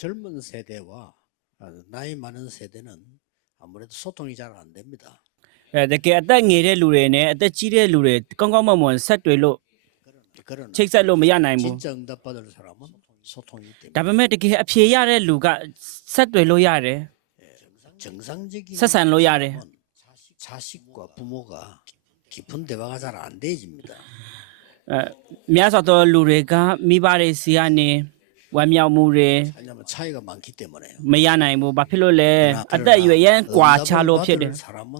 젊은 세대와 나이 많은 세대는 아무래도 소통이 잘 안 됩니다. တကယ်အသက်ငယ်တဲ့လူတွေနဲ့အသက်ကြီးတဲ့လူတွေကောင်းကောင်းမွန်မွန်ဆက်တွေ့လို့ 그러나 ချိတ်ဆက်လို့မရနိုင်ဘူး 진짜 응답받을 사람은 소통이 ဒါ 됩니다. ပေမဲ့တကယ်အဖြေရတဲ့လူကဆက်တွေ့လို့ရတယ် 정상적인 세상 로얄해. 사람은 자식과 부모가 깊은 대화가 잘 안 되어집니다. များစွာသောလူတွေကမိဘတွေစီကနေဝမ်းမြောက်မှုတွေ 왜냐하면 차이가 많기 때문에요. မရနိုင်ဘူးဘာဖြစ်လို့လဲအသက်အရွယ်ရန်ကွာခြားလို့ဖြစ်တယ် 받을 사람은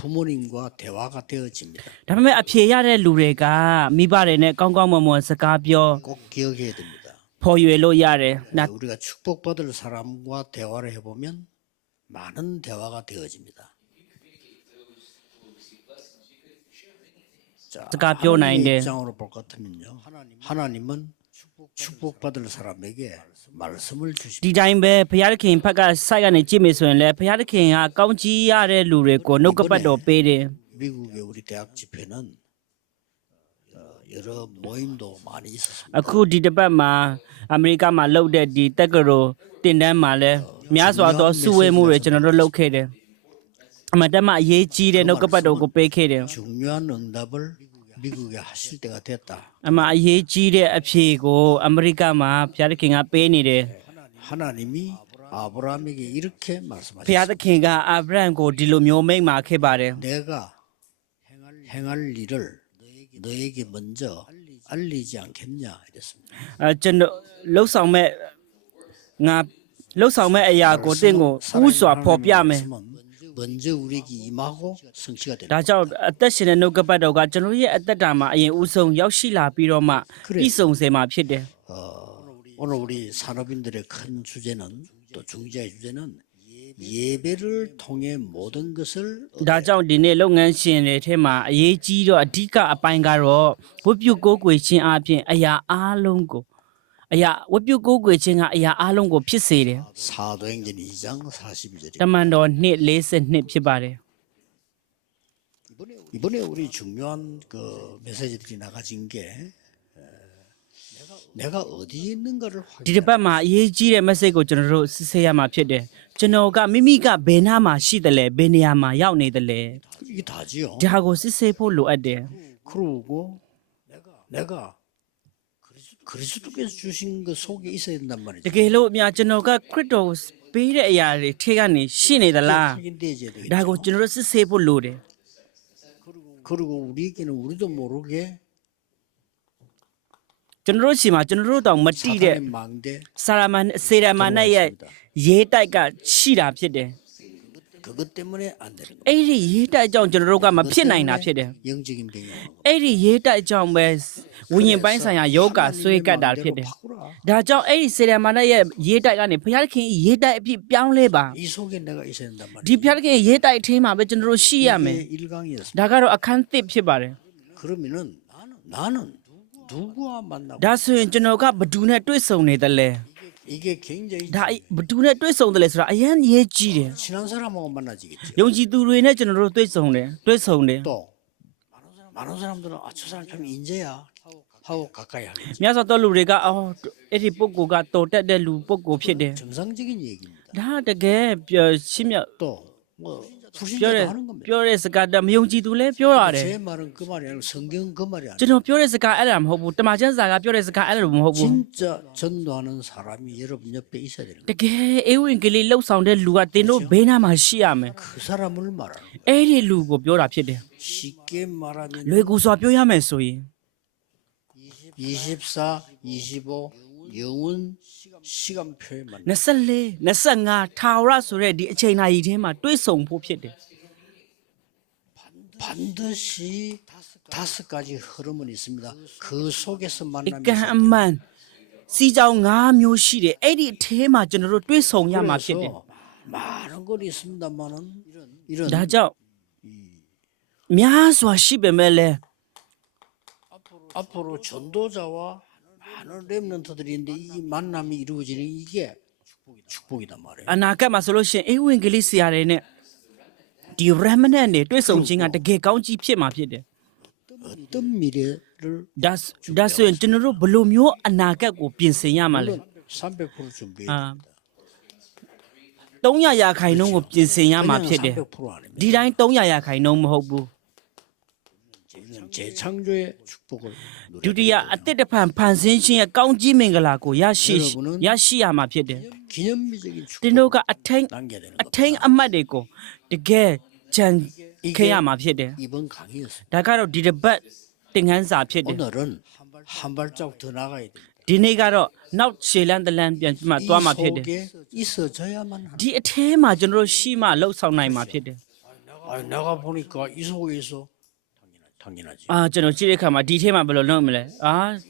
부모님과 대화가 되어집니다. ဒါပေမဲ့အဖြေရတဲ့လူတွေကမိဘတွေနဲ့ကောင်းကောင်းမွန်မွန်စကားပြော 꼭 기억해야 됩니다. ဖော်ရွယ်လို့ရတယ်ဒါ 우리가 축복받을 사람과 대화를 해보면 많은 대화가 되어집니다. 자, 스가 하나님의 뼈나인데. 입장으로 볼 것 같으면요. 하나님은 축복받을 사람에게 말씀을 ဒီ 주십니다. တိုင်းပဲဘုရားသခင်ဘက်ကစိုက်ကနေကြည့်မယ်ဆိုရင်လည်းဘုရားသခင်ကကောင်းကြီးရတဲ့လူတွေကိုနှုတ်ကပတ်တော်ပေးတယ် 미국의 우리 대학 집회는 여러 모임도 많이 있었습니다. အခုဒီတစ်ပတ်မှာအမေရိကမှာလုပ်တဲ့ဒီတက္ကသိုလ်တင်တန်းမှာလည်းများစွာသောစုဝေးမှုတွေကျွန်တော်တို့လုပ်ခဲ့တယ်အမှန်တမ်းအရေးကြီးတဲ့နှုတ်ကပတ်တော်ကိုပေးခဲ့တယ် 중요한 응답을 미국에 하실 때가 됐다. အမှအရေးကြီးတဲ့အဖြေကိုအမေရိကမှာဘုရားသခင်ကပေးနေတယ် 하나님이 아브라함에게 이렇게 ဘုရား 말씀하셨습니다. သခင်ကအာဗြဟံကိုဒီလိုမျိုးမိန့်မာခဲ့ပါတယ် 내가 행할 일을 너에게 먼저 알리지 않겠냐 이랬습니다. ကျွန်တော်လှုပ်ဆောင်မဲ့ငါလှုပ်ဆောင်မဲ့အရာကိုတင့်ကိုဥစွာဖော်ပြမယ် 먼저 우리에게 임하고 성취가 ဒါ 됩니다. ကြောင့်အသက်ရှင်တဲ့နှုတ်ကပတ်တော်ကကျွန်တော်ရဲ့အသက်တာမှာအရင်ဦးဆုံးရောက်ရှိလာပြီးတော့မှပြီးဆုံးစေမှာဖြစ်တယ် 오늘 우리 산업인들의 큰 주제는 또 중재의 주제는 예배를 통해 모든 것을 ဒါကြောင့်ဒီနေ့လုပ်ငန်းရှင်တွေထဲမှာအရေးကြီးတော့အဓိကအပိုင်းကတော့ဝတ်ပြုကိုးကွယ်ခြင်းအပြင်အရာအားလုံးကိုဝတ်ပြုကိုးကွယ်ခြင်းကအရာအားလုံးကိုဖြစ်စေတယ် 사도행전 2장 42절입니다. တမန်တော်2:42ဖြစ်ပါတယ် 이번에 우리 중요한 그 메시지들이 나가진 게 내가 어디에 있는가를 ဒီတစ်ပတ်မှာအရေးကြီးတဲ့ message ကိုကျွန်တော်တို့စစ်ဆေးရမှာဖြစ်တယ်ကျွန်တော်ကမိမိကဘယ်နာမှာရှိတယ်လဲဘယ်နေရာမှာရောက်နေတယ်လဲ 이게 다지요. ဒါကိုစစ်ဆေးဖို့လိုအပ်တယ် 그러고 내가 그리스도께서 주신 그 속에 있어야 된단 တ 말이죠. ကယ်လို့အများကျွန်တော်ကခရစ်တော်ပေးတဲ့အရာတွေထဲကနေရှိနေသလား 확인되어야 되겠죠. ဒါကိုကျွန်တော်တို့စစ်ဆေးဖို့လိုတယ် 그리고 우리에게는 우리도 모르게 ကျွန်တော်တို့ရှိမှာကျွန်တော်တို့တောင်မတိတဲ့ 사탄의 망대 စေရမန်နဲ့ရဲ့ရေးတိုက်ကရှိတာဖြစ်တယ် 그것 때문에 안 되는 겁니다. အဲ့ဒီရေးတိုက်ကြောင့်ကျွန်တော်တို့ကမဖြစ်နိုင်တာဖြစ်တယ် 영적인 병이야. အဲ့ဒီရေးတိုက်ကြောင့်ပဲဝိညာဉ်ပိုင်းဆိုင်ရာယောဂဆွေးကတ်တာဖြစ်တယ် ဒါကြောင့်အဲ့ဒီစေရမန်နဲ့ရဲ့ရေးတိုက်ကနေဘုရားသခင်ရေးတိုက်အဖြစ်ပြောင်းလဲပါ 이 속에 내가 있어야 된단 ဒီ 말이야. ဘုရားသခင်ရေးတိုက်အထင်းမှာပဲကျွန်တော်တို့ရှိရမယ် 이게 1강이었습니다. ဒါကတော့အခန်းသစ်ဖြစ်ပါတယ် 그러면은 나는 누구와 만나고 ဒါဆိုရင်ကျွန်တော်ကဘဒူနဲ့တွေ့ဆုံနေတယ်လဲ 이게 굉장히 ဒါဘဒူနဲ့တွေ့ဆုံတယ်လဲဆိုတာအရင်ရေးကြီးတယ် 친한 사람하고 만나지겠죠. ယုံကြည်သူတွေနဲ့ကျွန်တော်တို့တွေ့ဆုံတယ် 또 많은 사람들은 아 저 사람 참 인재야 하고 가까이 하겠죠. မြတ်စွာဘုရားလူတွေကအော်အဲ့ဒီပုဂ္ဂိုလ်ကတော်တက်တဲ့လူပုဂ္ဂိုလ်ဖြစ်တယ် 정상적인 얘기입니다. ဒါတကယ်ရှင်းမြတ် 또 뭐 ပြော 불신자도 တဲ့ 하는 겁니다. ပြောတဲ့စကားတမယုံကြည်သူလဲပြောရတယ် 제 말은 그 말이 아니고 성경 그 말이 ကျွန် 아니에요. တော်ပြောတဲ့စကားအဲ့ဒါမဟုတ်ဘူးတမန်ကျမ်းစာကပြောတဲ့စကားအဲ့ဒါမဟုတ်ဘူး 진짜 전도하는 사람이 여러분 옆에 있어야 되는 တ 거예요. ကယ်အေဝံဂေလိလှုပ်ဆောင်တဲ့လူကတင်းတို့ဘေးနားမှာရှိရမယ် 그 사람을 말하는 거예요. အဲ့ဒီလူကိုပြောတာဖြစ်တယ် 쉽게 말하면 လွယ်ကူစွာပြောရမယ်ဆိုရင် 24, 25 영원 시간표에 맞는 24 25ထာဝရဆိုတဲ့ဒီအချိန်နာရီထဲမှာတွေးဆုံဖို့ဖြစ်တယ် 반드시 5가지 흐름은 있습니다. 그 속에서 အကံ 만나면서 အမှန်စီကြောင်၅မျိုးရှိတယ်အဲ့ဒီအထဲမှာကျွန်တော်တို့တွေးဆုံရမှာဖြစ်တယ် 그래서 많은 건 있습니다만은 이런 ဒါကြောင့်များစွာရှိပေမဲ့လဲ 앞으로 전도자와 많은 렘넌트들이 있는데 이 만남이 이루어지는 이게 축복이단 말이에요. အနာဂတ်မှာဆိုလို့ရှိရင်အေဝံဂေလိဆရာတွေနဲ့ဒီ remnant တွေတွေ့ဆုံခြင်းကတကယ်ကောင်းကြီးဖြစ်မှာဖြစ်တယ် 어떤 미래를 ဒါဆိုရင်ကျွန်တော်တို့ဘယ်လိုမျိုးအနာဂတ်ကိုပြင်ဆင်ရမှာလဲ 물론 300% 준비해야 아. 됩니다. 300 ရာခိုင်နှုန်းကိုပြင်ဆင်ရမှာဖြစ်တယ် 300% 아닙니다. ဒီတိုင်း300 ရာခိုင်နှုန်းမဟုတ်ဘူး 우리는 재창조의 축복을 ဒု 누려야 တိယအသက်တစ်ဖန်ဖန်ဆင်းခြင်းရဲ့ကောင်းကြီးမင်္ဂလာကိုရရှိရမှာဖြစ်တယ် 기념비적인 တင်တို့က 축복을 အထိန် 남겨야 되는 အထိန်အမှတ်တွေကိုတကယ်ကြံခဲ့ရမှာဖြစ်တယ် 이번 강의였습니다. ဒါကတော့ဒီတစ်ပတ်သင်ခန်းစာဖြစ်တယ် 오늘은 한 발자국 더 나가야 됩니다. ဒီနေ့ကတော့နောက်ရှေလန်းတလန်းပြန်မှသွားမှာဖြစ်တယ် 속에 있어져야만 합니다. ဒီအထဲမှာကျွန်တော်တို့ရှိမှလှုပ်ဆောင်နိုင်မှာဖြစ်တယ် 내가 보니까 이 속에 있어. 당연하지. ကျွန်တော်ကြည့်တဲ့အခါမှာဒီထဲမှာဘယ်လိုလုပ်မလဲ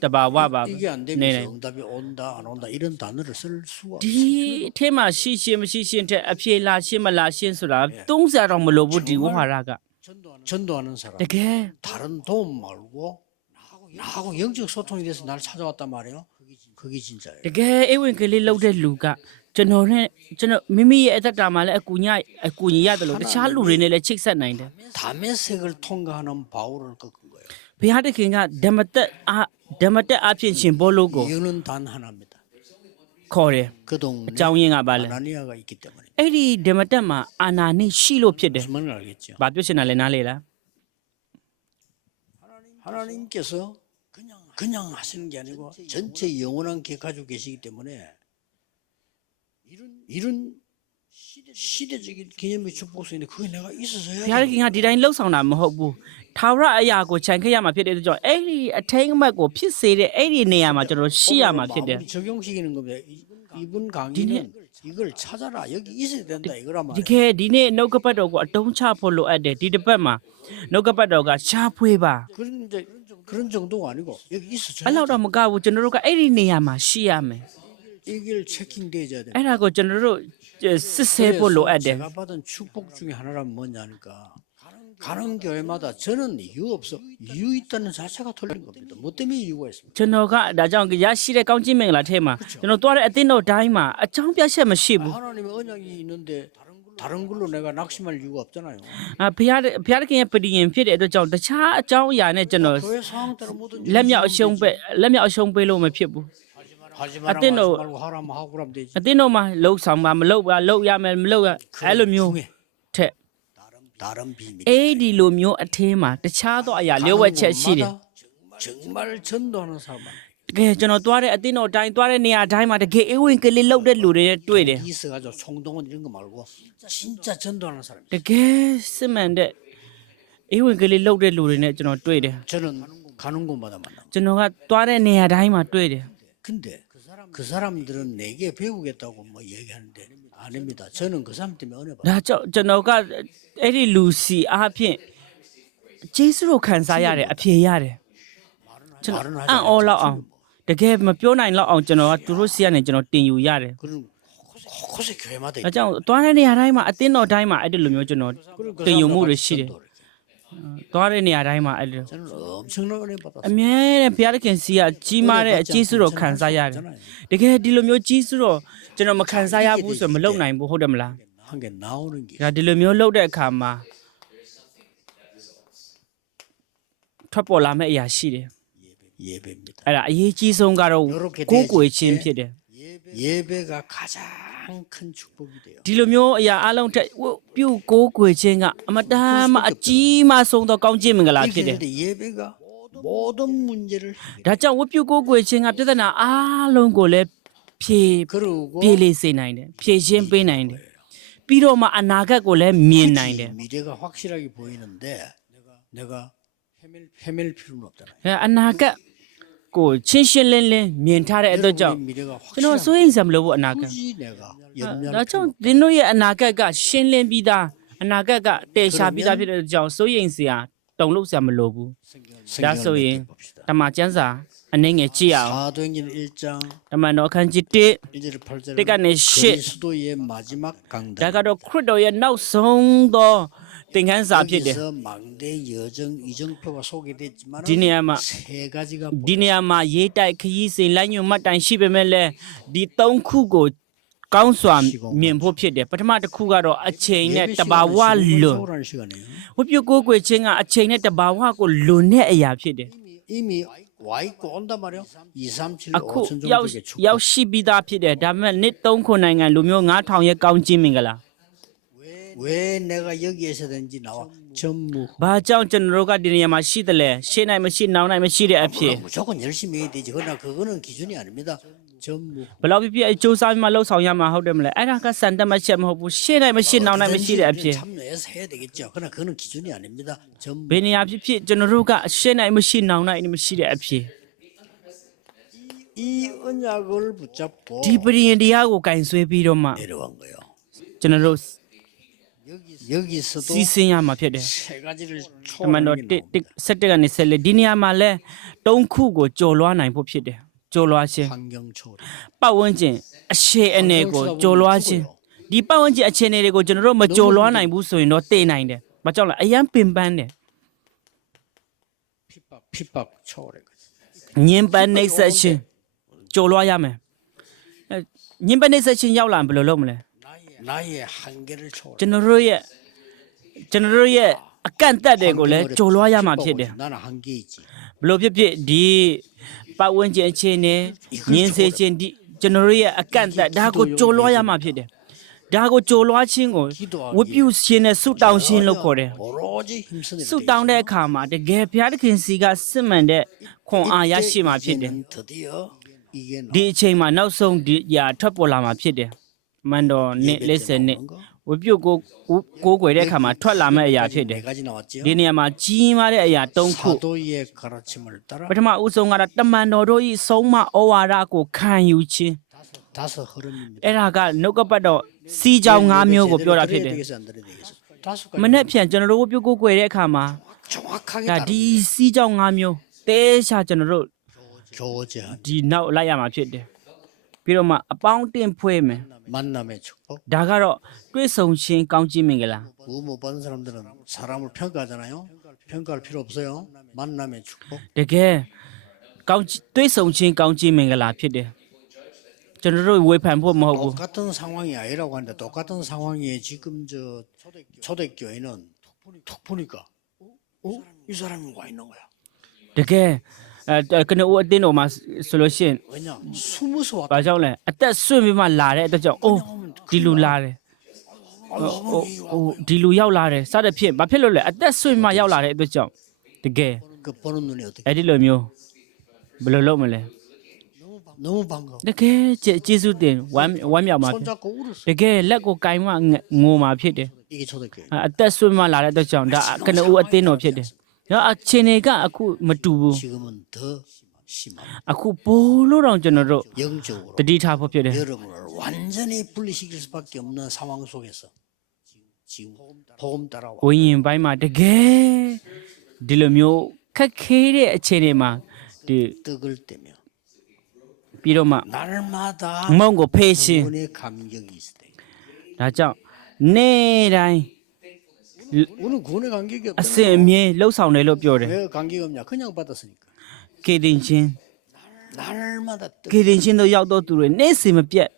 တဘာဝပါ 이게 안 နေ 되면 နေ 응답이 온다 안 온다 이런 단어를 쓸 수가 ဒီအထဲမှာရှိရှင်းမရှိရှင်းတဲ့အဖြေလာရှင်းမလာရှင်းဆိုတာသုံးစရာတော့မလိုဘူးဒီဝဟာရက 전도하는 사람 တကယ် 다른 도움 말고 나하고 영적 소통이 돼서 날 찾아왔단 말이에요. 그게 진짜예요. တကယ်အိဝင်ကလေးလှုပ်တဲ့လူကကျွန်တော်မိမိရဲ့အသက်တာမှာလည်းအကူညီရတယ်လို့တခြားလူတွေနဲ့လည်းချိတ်ဆက်နိုင်တယ် 담에색을 통과하는 바울을 꺾은 거예요. ဘုရားသခင်ကဓမ္မတက်အဖြစ်ရှင်ဘောလို့ကို 이유는 단 하나입니다. ခေါ်တယ် 그 동네 အကြောင်းရင်းကပါလဲ 아나니아가 있기 때문에 အဲ့ဒီဓမ္မတက်မှာအာနာနိရှိလို့ဖြစ်တယ် 무슨 말인지 알겠죠? ဘာပြောချင်တာလဲနားလေလား 하나님께서 그냥 하시는 게 아니고 전체 영원한 계 가지고 계시기 때문에 이런 시대적인 개념의 축복 속에 그게 내가 ဘုရား 있어서야 သခင်ကဒီတိုင်းလှုပ်ဆောင်တာမဟုတ်ဘူးထာဝရအရာကိုခြံခဲ့ရမှာဖြစ်တဲ့အတွက်ကြောင့်အဲ့ဒီအထိန်အမှတ်ကိုဖြစ်စေတဲ့အဲ့ဒီနေရာမှာကျွန်တော်ရှိရမှာဖြစ်တယ် 적용시키는 겁니다. 이번 강의는 이걸 찾아라. 여기 있어야 된다 이거란 ဒီ 말이에요. ကဲဒီနေ့နှုတ်ကပတ်တော်ကိုအတုံးချဖို့လိုအပ်တယ်ဒီတစ်ပတ်မှာနှုတ်ကပတ်တော်ကရှားဖွေးပါ 그런 정도가 아니고 여기 있어줘야 အဲ့လောက်တော့မကဘူးကျွန်တော်တို့ကအဲ့ဒီနေရာမှာရှိရမယ် 이걸 체킹돼야 돼. အဲ့ဒါကိုကျွန်တော်တို့စစ်ဆေးဖို့လိုအပ်တယ် 제가 받은 축복 중에 하나란 뭐냐니까 가는 교회마다 저는 이유 없어. 이유 있다는 자체가 틀린 겁니다. 뭐 때문에 이유가 있습니까? ကျွန်တော်ကဒါကြောင့်ရရှိတဲ့ကောင်းချီးမင်္ဂလာထဲမှာကျွန်တော်သွားတဲ့အသင်းတော်တိုင်းမှာအကြောင်းပြချက်မရှိဘူး 하나님의 언약이 있는데 다른 걸로 내가 낙심할 이유가 없잖아요. ဘုရားသခင်ရဲ့ပဋိညာဉ်ဖြစ်တဲ့အတွက်ကြောင့်တခြားအကြောင်းအရာနဲ့ကျွန်တော် 교회 상황 따라 모든 လက်မြောက်အရှုံးပေးလို့မဖြစ်ဘူး 하지 마라 어떤 너- 말고 하라면 하고 그러면 되지. အသင်းတော်မှာလှုပ်ဆောင်မှာမလှုပ်ပါလှုပ်ရမယ်မလှုပ်ရအဲ့လိုမျိုးထက် 다른 비밀. အဲ့ဒီလိုမျိုးအထင်းမှာတခြားသောအရာလျှို့ဝှက်ချက်ရှိတယ် 정말 전도하는 사람. တကယ်ကျွန်တော်သွားတဲ့အသင်းတော်တိုင်းသွားတဲ့နေရာတိုင်းမှာတကယ်အဝင်ကလေးလှုပ်တဲ့လူတွေနဲ့တွေ့တယ် 있어가지고 총동원 이런 거 말고 진짜 전도하는 사람. တကယ်စစ်မှန်တဲ့အဝင်ကလေးလှုပ်တဲ့လူတွေနဲ့ကျွန်တော်တွေ့တယ် 저는 가는 곳마다 만나. ကျွန်တော်ကသွားတဲ့နေရာတိုင်းမှာတွေ့တယ် 근데 그 사람들은 내게 배우겠다고 뭐 얘기하는데 아닙니다. 저는 그 사람 때문에 은혜 받아요. ဒါကြောင့်ကျွန်တော်ကအဲ့ဒီလူစီအားဖြင့်ဂျေစုကိုခံစားရတယ်အဖြေရတယ်ကျွန်တော်အံ့ဩလောက်အောင်တကယ်မပြောနိုင်လောက်အောင်ကျွန်တော်ကသူတို့စီကနေကျွန်တော်တင်ယူရတယ် 그런 곳곳에 교회마다 ဒါကြောင့်သွားတဲ့နေရာတိုင်းမှာအသင်းတော်တိုင်းမှာအဲ့ဒီလိုမျိုးကျွန်တော် 그리고 그 တင်ယူမှု 사람과 တွေ 같이 ရှိတယ် 전도를 해요. သွားတဲ့နေရာတိုင်းမှာအဲ့ဒီလို 저는 엄청난 은혜 အ 받았어요. မြဲတမ်းဘုရားသခင်စီကကြီးမားတဲ့အကျေးဇူးတော်ခံစားရတယ်တကယ်ဒီလိုမျိုးကြီးစုတော့ကျွန်တော်မခံစားရဘူးဆိုရင်မလုပ်နိုင်ဘူးဟုတ်တယ်မလား 한 개 나오는 게 ဒါဒီလိုမျိုးလုပ်တဲ့အခါမှာထွက်ပေါ်လာမယ့်အရာရှိတယ် 예배입니다. အဲ့ဒါအရေးကြီးဆုံးကတော့ကိုယ်ကိုယ်ချင်းဖြစ်တယ် 예배가 가장 큰 축복이 돼요. ဒီလိုမျိုးအရာအလုံးထက်ပြုကိုယ်ကိုယ်ချင်းကအမတန်မှအကြီးမားဆုံးသောကောင်းချီးမင်္ဂလာဖြစ်တယ် 그런데 예배가 모든 문제를 해결해요. ဒါကြောင့်ဝတ်ပြုကိုယ်ကိုယ်ချင်းကပြဿနာအားလုံးကိုလည်းဖြေ 그러고 ပြေးလေးစေနိုင်တယ်ဖြေရှင်းပေးနိုင်တယ်ပြီးတော့မှအနာဂတ်ကိုလည်းမြင်နိုင်တယ် 미래가 확실하게 보이는데 내가 헤맬 필요는 없잖아요. အနာဂတ်ကိုချင်းရှင်းလင်းလင်းမြင်ထားတဲ့အတွက်ကြောင့် 여러분의 미래가 ကျွန်တော် 확실한 စိုးရိမ်စရာမလိုဘူးအနာဂတ် 굳이 내가 ဒါ 염려할 ကြောင့်သင်တို့ရဲ့အနာဂတ်ကရှင်းလင်းပြီးသားအနာဂတ်ကတည်ရှားပြီးသားဖြစ်တဲ့အတွက်ကြောင့်စိုးရိမ်စရာတုန်လှုပ်စရာမလိုဘူး 생각을 자, 소위. 맺게 봅시다. တမန်ကျမ်းစာအနေငယ်ကြည့်အောင် 사도행전 1장 တမန်တော်အခန်းကြီး1 1절 8절 때가 내 시. 그리스도의 마지막 ဒါ 강단 ကတော့ခရစ်တော်ရဲ့နောက်ဆုံးသောသင်ခန်းစာဖြစ်တယ် 여기서 망대 여정 이정표가 소개됐지만 디네아마. 세 가지가 ဒီနေရာမှာရေးတိုက်ခရီးစဉ်လိုက်ညွတ်မှတ်တိုင်ရှိပေမဲ့လည်းဒီ၃ခုကိုကောင်းစွာမြင်ဖို့ဖြစ်တယ်ပထမတစ်ခုကတော့အချိန်နဲ့တဘာဝလွန် 소홀한 시간이에요. ဝတ်ပြုကိုးကွယ်ခြင်းကအချိန်နဲ့တဘာဝကိုလွန်တဲ့အရာဖြစ်တယ် 이미 와 있고 온단 말이야. 2, 3, 7, အခု 5천 ရောက် 정도의 축복. ရောက်ရှိပြီးသားဖြစ်တယ်ဒါပေမဲ့နှစ်3ခုနိုင်ငံလူမျိုး9000ရဲ့ကောင်းခြင်းမင်္ဂလာ 왜 내가 여기에서든지 나와 전무. ဘာကြောင့်ကျွန်တော်တို့ကဒီနေရာမှာရှိတယ်လဲရှေ့နိုင်မရှိနောက်နိုင်မရှိတဲ့အဖြစ် 무조건 열심히 해야 되지. 그러나 그거는 기준이 아닙니다. 전무. ဘယ်လောက်ဖြစ်ဖြစ်အကျိုးစားပြီးမှလှုပ်ဆောင်ရမှာဟုတ်တယ်မလဲအဲ့ဒါကစံတတ်မှတ်ချက်မဟုတ်ဘူးရှေ့နိုင်မရှိနောက်နိုင်မရှိတဲ့အဖြစ် 참여해서 해야 되겠죠. 그러나 그거는 기준이 아닙니다. 전무. ဘယ်နေရာဖြစ်ဖြစ်ကျွန်တော်တို့ကရှေ့နိုင်မရှိနောက်နိုင်မရှိတဲ့အဖြစ် 이 언약을 붙잡고 ဒီပရိယန်တရားကိုကင်ဆွဲပြီးတော့မှ 내려간 거예요. ကျွန်တော်တို့ 여기서도 စီးဆင်းရမှာဖြစ်တယ် 세 가지를 အမှန်တော့ 초월하는 게 나옵니다. 17ကနေ14ဒီနေရာမှာလဲ3ခုကိုကြော်လွှားနိုင်ဖို့ဖြစ်တယ်ကြော်လွှားခြင်း 환경 초월. ပတ်ဝန်းကျင်အရှိအနေကိုကြော်လွှားခြင်းဒီပတ်ဝန်းကျင်အခြေအနေတွေကိုကျွန်တော်တို့မကြော်လွှားနိုင်ဘူးဆိုရင်တော့တည်နိုင်တယ်။ဘာကြောင့်လဲအယံပင်ပန်းတယ် 핍박 초월의 거지. ။ညင်ပန်းနှိပ်စက်ခြင်းကြော်လွှားရမယ်။ညင်ပန်းနှိပ်စက်ခြင်းရောက်လာရင်ဘယ်လိုလုပ်မလဲ 나의 한계를 초월. ။ကျွန်တော်တို့ရဲ့အကန့်အသတ်တွေကိုလည်းကြော်လွှားရမှာဖြစ်တယ် 나는 한계 있지. ။ဘယ်လိုဖြစ်ဖြစ်ဒီပတ်ဝန်းကျင်အခြေအနေညင်စေခြင်းဒီကျွန်တော်တို့ရဲ့အကန့်အသတ်ဒါကိုကြော်လွှားရမှာဖြစ်တယ်။ဒါကိုကြော်လွှားခြင်းကိုဝတ်ပြုခြင်းနဲ့ဆုတောင်းခြင်းလို့ခေါ်တယ်။ 오로지 힘쓰는 ဆုတောင်းတဲ့အခါမှာတကယ်ဘုရားသခင်စီကစစ်မှန်တဲ့ခွန်အားရရှိမှာဖြစ်တယ် 드디어 이게 ဒီအချိန်မှာနောက်ဆုံးဒီရာထွက်ပေါ်လာမှာဖြစ်တယ်မန်တော်နှစ်40နှစ်ဝပြုတ်ကိုကိုွယ်တဲ့အခါမှာထွက်လာမဲ့အရာဖြစ်တယ် 네 가지 나왔죠. ဒီနေရာမှာကြီးမားတဲ့အရာ3ခု 사도의 가르침을 따라 ပထမဦးဆုံးကတော့တမန်တော်တို့ဤဆုံးမဩဝါဒကိုခံယူခြင်း 다섯 흐름입니다. အဲ့ဒါကနှုတ်ကပတ်တော်စီကြောင်5မျိုးကိုပြောတာဖြစ်တယ် 되겠어 안 드려야 되겠어. 다섯 မ 가지 နေ့ဖြန်ကျွန်တော်တို့ဝပြုတ်ကိုကိုွယ်တဲ့အခါမှာ 정확하게 ဒါ 따라 ဒီစီကြောင်5မျိုးတဲချာကျွန်တော်တို့ 교제한 ဒီနောက်လိုက်ရမှာဖြစ်တယ်ပြီးတော့မှအပေါင်းတင်ဖွဲ့မယ် 만남의 축복. ဒါကတော့တွေ့ဆုံခြင်းကောင်းခြင်းမင်္ဂလာ 부모 받은 사람들은 사람을 평가하잖아요. 평가할 필요 없어요. 만남의 축복. တကယ်ကောင်းတွေ့ဆုံခြင်းကောင်းခြင်းမင်္ဂလာဖြစ်တယ်ကျွန်တော်တို့ဝေဖန်ဖို့မဟုတ်ဘူး 똑같은 상황이 아니라고 하는데 똑같은 상황에 지금 저 초대교회는 톡 보니까 이 사람이 와 있는 거야. တကယ်ကနေဦးအတင်းတော်မှာဆိုလို့ရှိရင် 왜냐? 숨어서 왔다. ဘာကြောင့်လဲအသက်ဆွင့်ပြီးမှလာတဲ့အတွက်ကြောင့်အိုးဒီလူလာတယ်ဒီလူရောက်လာတယ်စသဖြင့်ဘာဖြစ်လို့လဲအသက်ဆွင့်မှရောက်လာတဲ့အတွက်ကြောင့်တကယ် 그 보는 눈이 어떻게? အဲ့ဒီလိုမျိုးဘယ်လိုလုပ်မလဲ 너무 반가워. တကယ်ကျေးဇူးတင်ဝမ်းမြောက်ပါ 손잡고 울었어. တကယ်လက်ကိုကိုင်မှငိုမှာဖြစ်တယ် 이게 초대교회. အသက်ဆွေးမလာတဲ့အတွက်ကြောင့်ဒါကနဦးအသင်းတော်ဖြစ်တယ်။ဒါအချင်းတွေကအခုမတူဘူး 지금은 더 심합니다. ။အခုပိုလို့တော့ကျွန်တော်တို့ 영적으로 တတိထားဖို့ဖြစ်တယ် 여러분을 완전히 분리시킬 수밖에 없는 상황 속에서 지금 복음 따라와. ။ဝိညာဉ်ပိုင်းမှာတကယ်ဒီလိုမျိုးခက်ခဲတဲ့အခြေအနေမှာဒီ 떡을 떼며 ပြီးတော့မှ 날마다 မုံကိုဖေးရှင် 구원의 감격이 있을 때. ဒါကြောင့်နေ့တိုင်း 오늘 구원의 감격이 အစင်အ 없잖아요. မြဲလှုပ်ဆောင်တယ်လို့ပြောတယ် 왜 감격이 없냐? 그냥 받았으니까. ။ကေတင်ချင်း 날마다 떡. ကေတင်ချင်းတို့ရောက်တော့သူတွေနေ့စဉ်မပြတ်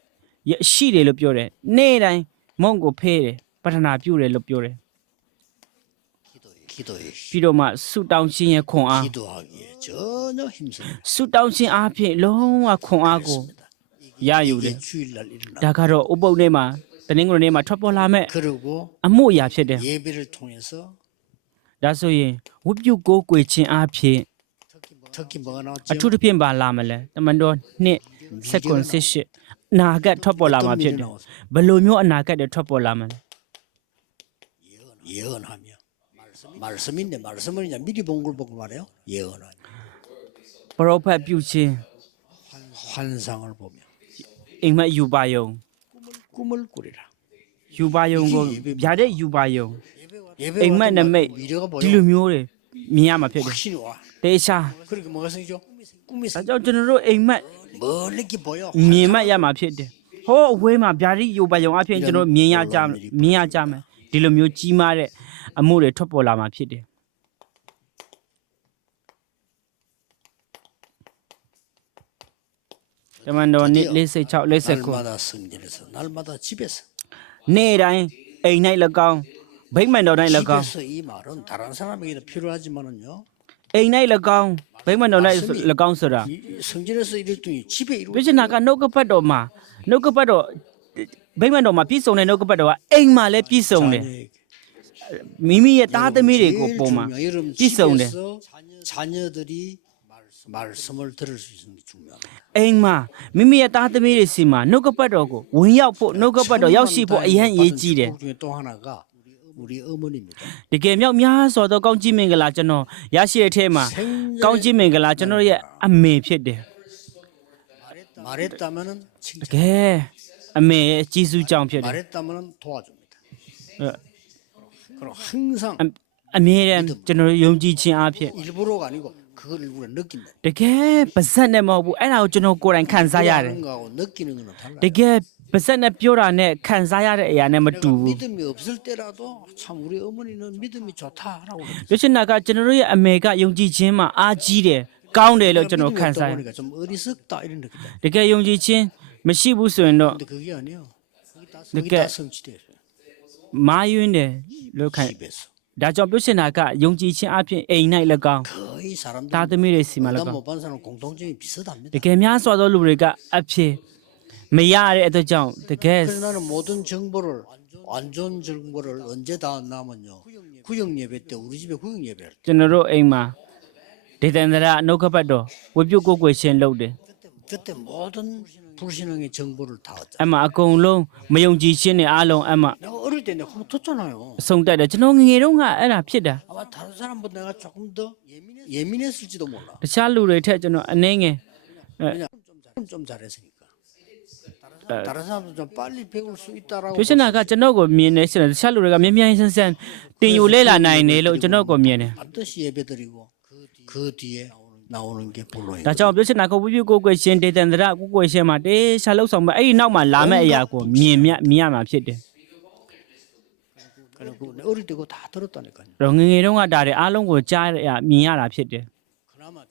ရှိတယ်လို့ပြောတယ်။နေ့တိုင်းမုံကိုဖေးတယ်ပထနာပြုတယ်လို့ပြောတယ် 기도해. ပြီးတော့မှဆုတောင်းခြင်းရဲ့ခွန်အား 기도하기에 전혀 힘쓰는 ဆုတောင်းခြင်းအားဖြင့်လုံးဝခွန်အားကိုရယူတယ် 이게 주일날 일어나. ဒါကတော့ဥပုပ်နေ့မှာတနင်္ဂနွေနေ့မှာထွက်ပေါ်လာမဲ့ 그리고 အမှုအရာဖြစ်တယ် 예배를 통해서 ဒါဆိုရင်ဝတ်ပြုကိုးကွယ်ခြင်းအားဖြင့် 특히 뭐가 အ 나왔죠? ထူးသဖြင့်ပါလာမလဲတမန်တော်နှစ်7:18အနာဂတ်ထွက်ပေါ်လာမှာဖြစ်တယ်ဘယ်လိုမျိုးအနာဂတ်တွေထွက်ပေါ်လာမလဲ 예언하며. 말씀인데 말씀을 그냥 미리 본 걸 보고 말해요. 예언하며. ပရောဖက်ပြုခြင်း 환상을 보며 အိမ်မက်ယူပါယုံ 꿈을 꾸리라. ယူပါယုံကိုဗျာတဲ့ယူပါယုံ 예배အိမ်မက်နမိတ် 미래가 ဒီ 보여. လိုမျိုးတွေမြင်ရမှာဖြစ်တယ် 확신이 와. တေချာ 그렇게 뭐가 생기죠? 꿈이 ဒါ 생. ကြောင့်ကျွန်တော်တို့အိမ်မက် 멀리 이렇게 보여. မြင်မှတ်ရမှာဖြစ်တယ်ဟောအဝေးမှာဗျာတိယူပါယုံအဖြစ်ကျွန်တော်မြင်ရကြမယ်ဒီလိုမျိုးကြီးမားတဲ့အမှုတွေထွက်ပေါ်လာမှာဖြစ်တယ်တမန်တော်နေ့46 49 날마다 성전에서 날마다 집에서. နေ့တိုင်းအိမ်၌၎င်းဗိမ္မာန်တော်၌၎င်း 집에서 이 말은 다른 사람에게도 필요하지만은요. အိမ်၌၎င်း ဘိမ့်မတော်နဲ့၎င်းဆိုတာ 성전에서 이랬더니 집에 ပြည့်စနာကနှုတ်ကပတ်တော်မှာနှုတ်ကပတ်တော်ဘိမ့်မတော်မှာပြည့်စုံတဲ့နှုတ်ကပတ်တော်ကအိမ်မှာလည်းပြည့်စုံတယ် မိမိရဲ့သားသမီးတွေကိုပုံမှာ 여러분 ပြည့်စုံတယ် 집에서 자녀들이 말씀을 들을 수 있는 게 중요합니다. အိမ်မှာမိမိရဲ့သားသမီးတွေစီမှာနှုတ်ကပတ်တော်ကိုဝင်ရောက်ဖို့နှုတ်ကပတ်တော်ရောက်ရှိဖို့အရန်ရေးကြီးတယ် 축복 중에 또 하나가 우리 어머니입니다. တကယ်မြောက်များစွာသောကောင်းကြီးမင်္ဂလာကျွန်တော်ရရှိတဲ့အထက်မှာကောင်းကြီးမင်္ဂလာကျွန်တော်ရဲ့အမေဖြစ်တယ် 말했다면은 တ 칭찬, ကယ်အမေရဲ့အကြီးစုကြောင့်ဖြစ်တယ် 말했다면은 도와줍니다. အဲ 그럼 항상 အမြဲတမ်းကျွန်တော်ယုံကြည်ခြင်းအဖြစ် 일부러가 아니고 그걸 우리가 느낀다. တကယ်ပါဇက်နဲ့မဟုတ်ဘူးအဲ့ဒါကိုကျွန်တော်ကိုယ်တိုင်ခံစားရတယ် 하는 거하고 느끼는 거는 달라요. တကယ်ပါဇက်နဲ့ပြောတာနဲ့ခံစားရတဲ့အရာနဲ့မတူ 내가 ဘူး 믿음이 없을 때라도 참 우리 어머니는 믿음이 좋다라고 그랬어요. ပြောချင်တာကကျွန်တော်တို့ရဲ့အမေကယုံကြည်ခြင်းမှာအားကြီးတယ်ကောင်းတယ်လို့ကျွန်တော်ခံ 믿음이 စား 없다 ရ 보니까 좀 어리석다 이런 느낌이다. တကယ်ယုံကြည်ခြင်းမရှိဘူးဆိုရင်တော့ 근데 그게 아니에요. 그게 그러니까 다 성취돼요. မာယွင်းတယ်လို့ခံ 집에서 ဒါကြောင့်ပြောချင်တာကယုံကြည်ခြင်းအပြင်အိမ်၌၎င်း 거의 사람들 သားသမီးတွေစီမှာ 응답၎င်း 못 받은 사람 공통점이 비슷합니다. တကယ်များစွာသောလူတွေကအဖြစ်မရတဲ့အတွက်ကြောင့်တကယ် 그래서 나는 모든 정보를 완전 정보를 언제 다 나면요. 구역 예배 때 우리 집에 구역 예배를 ကျွန်တော်တို့အိမ်မှာဒေသန္တရအနုတ်ကပတ်တော်ဝိပုကိုယ်ကိုယ်ရှင်လုပ်တယ် 그때 모든 불신앙의 정보를 다 얻자. အမှအကုန်လုံးမယုံကြည်ခြင်းနဲ့အားလုံးအမှ 내가 어릴 때 내가 그거 듣잖아요. ဆုံးတက်တယ်ကျွန်တော်ငယ်ငယ်တုန်းကအဲ့ဒါဖြစ်တာ 아마 다른 사람보다 내가 조금 더 예민했을지도 몰라. တခြားလူတွေထက်ကျွန်တော်အနည်းငယ် 왜냐 좀 잘했으니까. 다른 사람도 좀 빨리 배울 수 있다라고. ပြောချင်တာကကျွန်တော်ကိုမြင်နေရှင်တခြားလူတွေကမြန်မြန်ဆန်ဆန်တင်ယူလဲလာနိုင်တယ်လို့ကျွန်တော်ကိုမြင်တယ် 반드시 예배드리고 그 뒤에 나오는 게 본로예요. ဒါကြောင့်ပြောချင်တာကဝိပုကိုယ်ကိုယ်ရှင်ဒေသန္တရကိုယ်ကိုယ်ရှင်မှာတေးရှာလောက်ဆောင်မဲ့အဲ့ဒီနောက်မှာလာမဲ့အရာကိုမြင်ရမှာဖြစ်တယ် 그리고 어릴 때 그거 다 들었다니까요. တော့ငယ်ငယ်တုန်းကဒါတွေအားလုံးကိုကြားရမြင်ရတာဖြစ်တယ်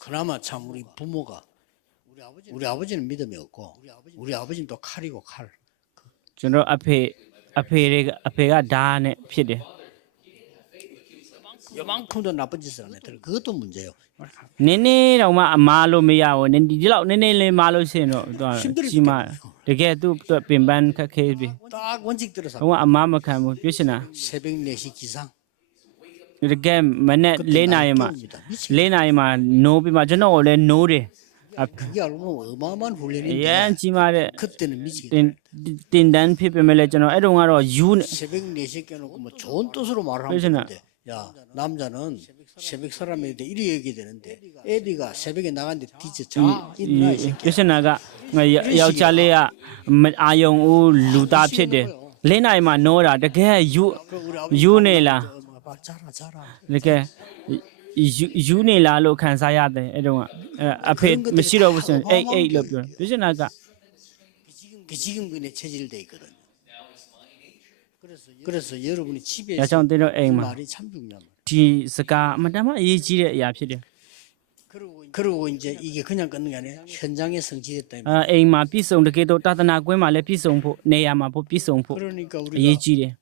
그나마 참 우리 부모가 우리 아버지는 믿음이 없고 우리 아버지는 또 칼이고 칼. ကျွန်တော်အဖေကဓာတ်နဲ့ဖြစ်တယ် 요만큼도 나쁜 짓을 안 했더니 그것도 문제예요. နည်းနည်းတော့မှအမားလို့မရဘူးဒီလောက်နည်းနည်းလေးမားလို့ရှိရင်တော့သူကြီးမာတကယ်သူပင်ပန်းခက်ခဲပြီ 딱 원칙 들어서 ဟိုကအမားမခံဘူးပြောချင်တာ 새벽 4시 기상. တကယ်မနဲ့၄နာရီမှာနိုးပြီးမှကျွန်တော်ကိုလည်းနိုးတယ် 그게 알고 어마어마한 အ 훈련인데 ရန်ကြီးမာတဲ့ 그때는 미치겠다. တင်တန်းဖြစ်ပေမဲ့လည်းကျွန်တော်အဲ့တုန်းကတော့ယူနေ 새벽 4시에 깨놓고 뭐 좋은 뜻으로 말을 하면 그러잖아. 되는데 야 남자는 새벽 사람인데 이리 얘기해야 되는데 애비가 새벽에 나갔는데 뒤져 자 있나 이 새끼. ပြောချင်တာကယောက်ျားလေးကအာယုံဦးလူသားဖြစ်တယ်၄နာရီမှာနိုးတာတကယ်ယူနေလား 자라 자라. တကယ်ယူနေလားလို့ခံစားရတယ်အဲ့တုန်းကအဖေမရှိတော့ဘူးဆိုရင်အိတ်လို့ပြောတယ်ပြောချင်တာက 그 지금 그네 체질돼 있거든요. 그래서 여러분이 집에 ဒါကြောင့်တင်းတော့အိမ်မှာ 말이 참 중요한 거예요. ဒီစကားအမှန်တမ်းအရေးကြီးတဲ့အရာဖြစ်တယ် 그리고 이제 이게 그냥 끊는 게 아니라 현장에 성취됐다. အိမ်မှာပြည့်စုံတကယ်တော့တာသနာကွင်းမှာလည်းပြည့်စုံဖို့နေရာမှာဖို့ပြည့်စုံဖို့ 그러니까 အရေး 우리가 ကြီးတယ်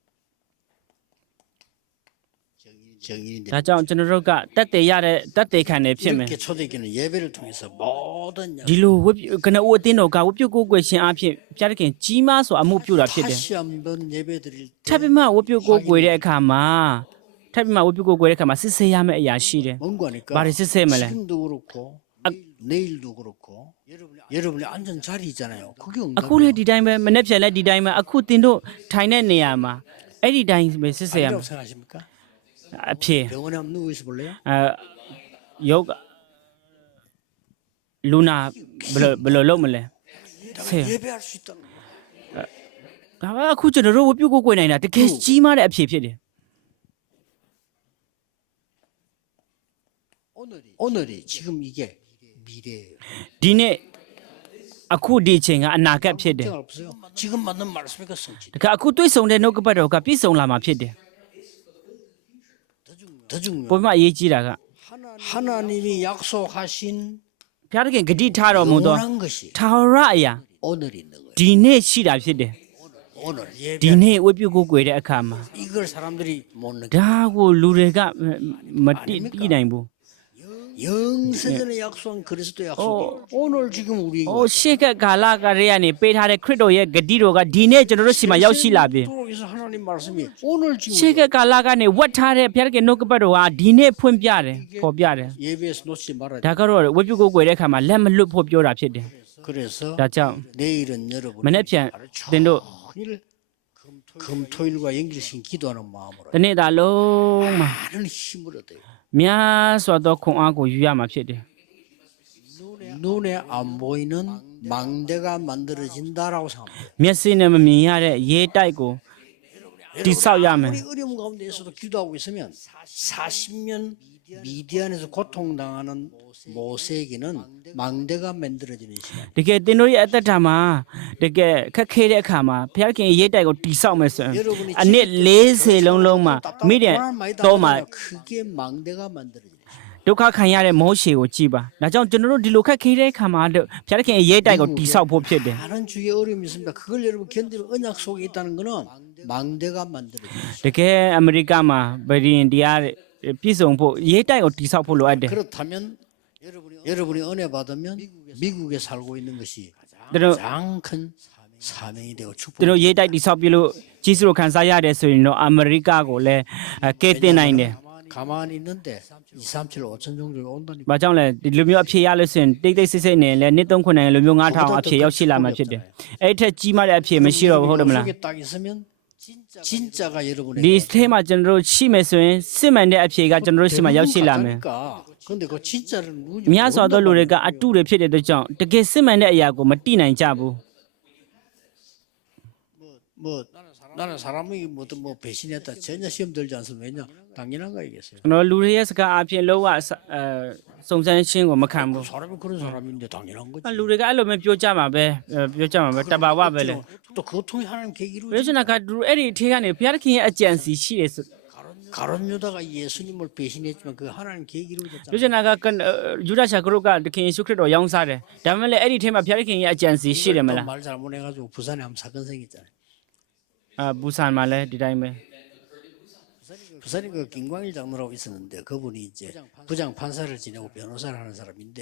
정인인데 ဒါကြောင့်ကျွန်တော်တို့ကတက်တယ်ရတဲ့တက်တယ်ခံတယ်ဖြစ်မယ် 이렇게 초대기는 예배를 통해서 모든 ဒီလိုကနဦးအတင်းတော်ကဝပြုတ်ကိုယ်ွယ်ရှင်အဖြစ်ပြတဲ့ခင်ကြီးမားစွာအမှုပြုတာဖြစ်တယ် 다시 한번 예배드릴 ထပ်ပြီးမှဝပြုတ်ကိုယ်ွယ်တဲ့အခါမှာထပ်ပြီးမှဝပြုတ်ကိုယ်ွယ်တဲ့အခါမှာစစ်ဆေးရမယ့်အရာရှိတယ် 뭔 거니까 말이 쎄쎄말래. 지금도 그렇고 내일도 그렇고 여러분의 앉은 자리 있잖아요. 그게 အခုလေဒီတိုင်းပဲမနေ့ပြန်လဲဒီတိုင်းပဲအခုတင်တို့ထိုင်တဲ့နေရာမှာအဲ့ဒီတိုင်းပဲစစ်ဆေးရမယ် 아니라고 생각하십니까? အဖြစ် 병원에 한번 누워 있어 볼래요? ယောဂလူနာဘယ်လိုလုပ်မလဲ 내가 예배할 수 있다는 거. ဒါကအခုကျွန်တော်တို့ဝပြုတ်ကိုယ်ွယ်နိုင်တာတကယ်ကြီးမားတဲ့အဖြစ်ဖြစ်တယ် 오늘이 지금 이게 미래예요. ဒီနေ့အခုဒီအချိန်ကအနာဂတ်ဖြစ်တယ် 생각 없어요. 지금 맞는 말씀이니까 성취. ဒါကအခုတွေ့ဆုံတဲ့နှုတ်ကပတ်တော်ကပြည့်စုံလာမှာဖြစ်တယ် 더 중요한 ပုံမှန်အရေးကြီးတာက 하나님이 약속하신 ဘုရားသခင်ဂတိထားတော်မူသော 영원한 것이 ထာဝရအရာ 오늘 있는 거예요. ဒီနေ့ရှိတာဖြစ်တယ် 오늘 ဒီ 예배 နေ့ဝပြုတ်ကိုယ်ွယ်တဲ့အခါမှာ 이걸 사람들이 못 느껴. ဒါကိုလူတွေကမတိနိုင်ဘူး 영세전에 약속한 그리스도 약속이 오늘 지금 우리에게 ဟိုရှေ့ကကာလကရေကနေပေးထားတဲ့ခရစ်တော်ရဲ့ဂတိတော်ကဒီနေ့ကျွန်တော်တို့စီမှာရောက်ရှိလာပြီ 여기서 하나님 말씀이 오늘 지금 ရှေ့ကကာလကနေဝတ်ထားတဲ့ဘုရားကနှုတ်ကပတ်တော်ဟာဒီနေ့ဖွင့်ပြတယ်ပေါ်ပြတယ် 예배에서 놓지 말아야 돼. ဒါကတော့ဝတ်ပြုကိုယ်ွယ်တဲ့အခါမှာလက်မလွတ်ဖို့ပြောတာဖြစ်တယ် 그래서 자, 자. 내일은 여러분 မနေ့ပြန်သင်တို့ 금토일과 연결시킨 기도하는 마음으로 ဒီနေ့သာလုံးမှာ 많은 힘을 얻어요. များစွာသောခွန်အားကိုယူရမှာဖြစ်တယ် 눈에 안 보이는 망대가 만들어진다라고 생각합니다. မျက်စိနဲ့မမြင်ရတဲ့ရေးတိုက်ကိုတိဆောက်ရမယ် 우리 어려움 가운데에서도 기도하고 있으면 40년 미디안에서 고통당하는 모세에게는 망대가 만들어지는 시간. တကယ်သင်တို့ရဲ့အသက်တာမှာတကယ်ခက်ခဲတဲ့အခါမှာဘုရားခင်ရေးတိုက်ကိုတိဆောက်မယ်ဆိုရင်အနှစ်40လုံးမှာမိတဲ့တော့မှာ 크게 망대가 만들어지는 시간. ဒုက္ခခံရတဲ့မောရှေကိုကြည်ပါဒါကြောင့်ကျွန်တော်တို့ဒီလိုခက်ခဲတဲ့အခါမှာဘုရားခင်ရေးတိုက်ကိုတိဆောက်ဖို့ဖြစ်တယ် 다른 주의 어려움이 있습니다. 그걸 여러분 견디는 언약 속에 있다는 거는 망대가 만들어지는 시간. တကယ်အမေရိကမှာဗရီရင်တရားပြည့်စုံဖို့ရေးတိုက်ကိုတိဆောက်ဖို့လိုအပ်တယ် 그렇다면 여러분이 은혜 받으면 미국에 살고 있는 것이 들어- 가장 큰 사명이 되고 သူ 축복. တို့ရေးတိုက်တိဆောက်ပြလို့ကြီးစုကိုခံစားရတယ်ဆိုရင်တော့အမေရိကကိုလည်းကဲတင်နိုင်တယ် 가만히 있는데 2, 3, 7, 5천 정도 온다니까. ဘာကြောင့်လဲဒီလိုမျိုးအဖြေရလို့ဆိုရင်တိတ်တိတ်ဆိတ်ဆိတ်နဲ့လည်းနှစ်သုံးခုနဲ့လိုမျိုး9000အဖြေရောက်ရှိလာမှာဖြစ်တယ်အဲ့ထက်ကြီးမားတဲ့အဖြေမရှိတော့ဘူးဟုတ်တယ်မလား 속에 딱 있으면 진짜가 여러분의 ဒီထဲမှာကျွန်တော်တို့ရှိမယ်ဆိုရင်စစ်မှန်တဲ့အဖြေကကျွန်တော်တို့ရှိမှရောက်ရှိလာမယ် 근데 그 진짜를 누군지 များစွာသောလူတွေကအတုတွေဖြစ်တဲ့အတွက်ကြောင့်တကယ်စစ်မှန်တဲ့အရာကိုမတိနိုင်ကြဘူး 뭐 나는 사람이 뭐 배신했다 전혀 시험 들지 않습니다. 왜냐 당연한 거이겠어요. ကျွန်တော်လူတွေရဲ့စကားအဖြစ်လုံးဝစုံစမ်းရှင်းကိုမခံဘူး 사람이 그런 사람인데 당연한 거지. လူတွေကအဲ့လိုမျိုးပြောကြမှာပဲပြောကြမှာပဲတဘာဝပဲလေ 또 그거 통해 하나님 계기로 ဘယ်လိုကသူအဲ့ဒီအထက်ကနေဘုရားသခင်ရဲ့အကြံစီရှိတယ်ဆို 가론 유다가 예수님을 배신했지만 그 하나님 계기로 ပြော 됐잖아. ချင်တာကယူဒာရှာကရုကသခင်ယေရှုခရစ်တော်ရောင်းစားတယ်ဒါပေမဲ့လည်းအဲ့ဒီထဲမှာဘုရားသခင်ရဲ့အကြံစီရှိတယ်မလား 말 잘못해가지고 부산에 한번 사건 생겼잖아요. ဘူဆန်မှာလည်းဒီတိုင်းပဲ 부산에 그 김광일 장로라고 있었는데 그분이 이제 부장 판사를 지내고 변호사를 하는 사람인데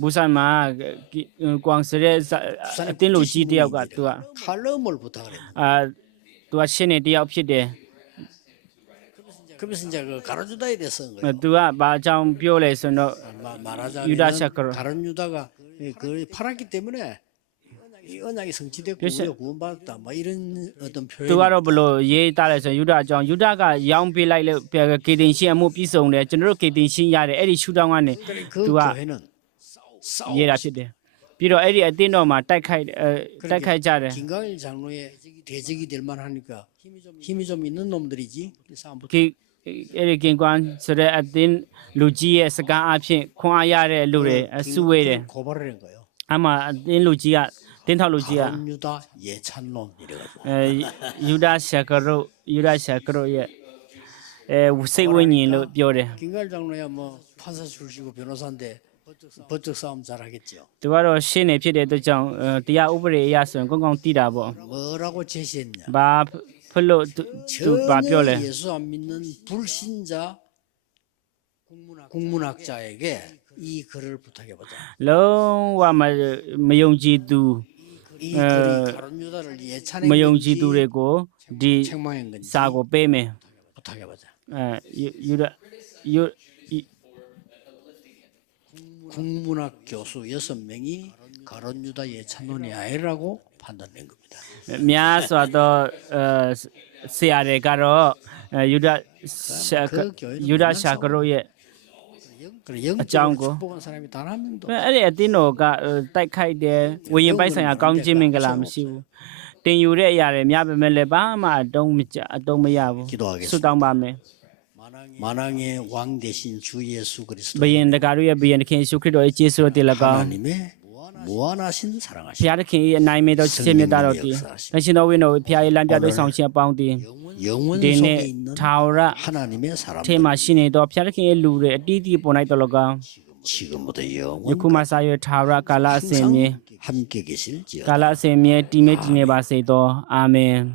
ဘူဆန်မှာကွမ်စရဲအတင်းလူကြီးတယောက်ကသူက 칼럼을 부탁을 했는데 သူကရှင်းနေတယောက်ဖြစ်တယ် 그러면서 이제 그 가로주다에 대해서 쓴 거예요. သူကဘာအကြောင်းပြောလဲဆိုတော့ 말하자면 유다 샤크로. 가론 유다가 그 팔았기 때문에 이 언약이 성취됐고 그래서- 우리가 구원받았다 뭐 이런 어떤 သူ 표현 ကတော့ဘလို့ရေးသားလဲဆိုယူဒအကြောင်းယူဒကရောင်းပေးလိုက်လို့ကေတင်ရှင်းအမှုပြည့်စုံတယ်ကျွန်တော်တို့ကေတင်ရှင်းရတယ်အဲ့ဒီရှူတောင်းကနေ 그 누가 교회는 ရေးတာဖြစ်တယ်ပြီးတော့အဲ့ဒီအတင်းတော်မှာတိုက်ခိုက်ကြတယ် 김광일 장로의 대적이 될 만하니까 힘이 좀 있는 놈들이지 싸움 붙- ဒီအဲ့ဒီကင်ကွမ်ဆိုတဲ့အတင်းလူကြီးရဲ့စကားအဖြစ်ခွန်အားရတဲ့လူတွေအစုဝေးတယ် 고발을 한 거예요. အမှအတင်းလူကြီးကတင်းထောက်လူကြီးက 가론 유다 예찬론 이래가지고 ယူဒရှာကရိုရဲ့စိတ်ဝိညာဉ်လို့ပြောတယ် 김광일 장로야 뭐 판사 출신이고 변호사인데 법적 싸움 잘하겠죠. သူကတော့ရှင်းနေဖြစ်တဲ့အတွက်ကြောင့်တရားဥပဒေအရဆိုရင်ကောင်းကောင်းသိတာပေါ့ 뭐라고 제시했냐? ဘာဖြစ်လို့သူဘာပြောလဲ 전혀 예수 안 믿는 불신자 국문학자에게 이 글을 부탁해보자. လုံးဝမယုံကြည်သူ 이 글이 가론 유다를 예찬에 မယုံကြည်သူတွေကိုဒီ 책망한 건지 စာကိုပေးမယ် 부탁해보자. ယူဒယူ 국문학 교수 6명이 가론 유다 예찬론이 아니라고 판단된 겁니다. များစွာသောဆရာတွေကတော့ယူဒရှာကရိုရဲ့ 그래 영적으로 짱구. 축복한 사람이 단 한 명도 အဲ့ဒီအတင်းတော်ကတိုက်ခိုက်တယ်ဝိညာဉ်ပိုက်ဆိုင်ရာကောင်းခြင်းမင်္ဂလာမရှိဘူးတင်ယူတဲ့အရာတွေများပေမဲ့လည်းဘာမှအတုံးမရဘူးဆုတောင်းပါမယ် 만왕의 왕 대신 주 예수 그리스도 ဘယင်တကာတို့ရဲ့ဘယင်တခင်ယေရှုခရစ်တော်ရဲ့ကျေးဇူးတော်တည်၎င်း 하나님의 무한하신 ဘု 사랑하신 ရားသခင်ရဲ့အနိုင်မဲ့သောချစ်ခြင်းမြတ်တော်တည်သရှင်တော်ဝိနော်ဘုရားရဲ့လမ်းပြသွေးဆောင်ခြင်းအပေါင်းတည် 영원 ဒီ 속에 နေ့ 있는 ထာဝရ 하나님의 사람 ထဲမှာရှိနေသောဘုရားသခင်ရဲ့လူတွေအတီးတီးပေါ်၌တော်၎င်း 지금부터 ယ 영원 ခုမှစ၍ထာဝရကာလအစဉ်မြေ 함께 계실지어다. ကာလအစဉ်မြေတည်မြဲတည်နေပါစေသောအာမင်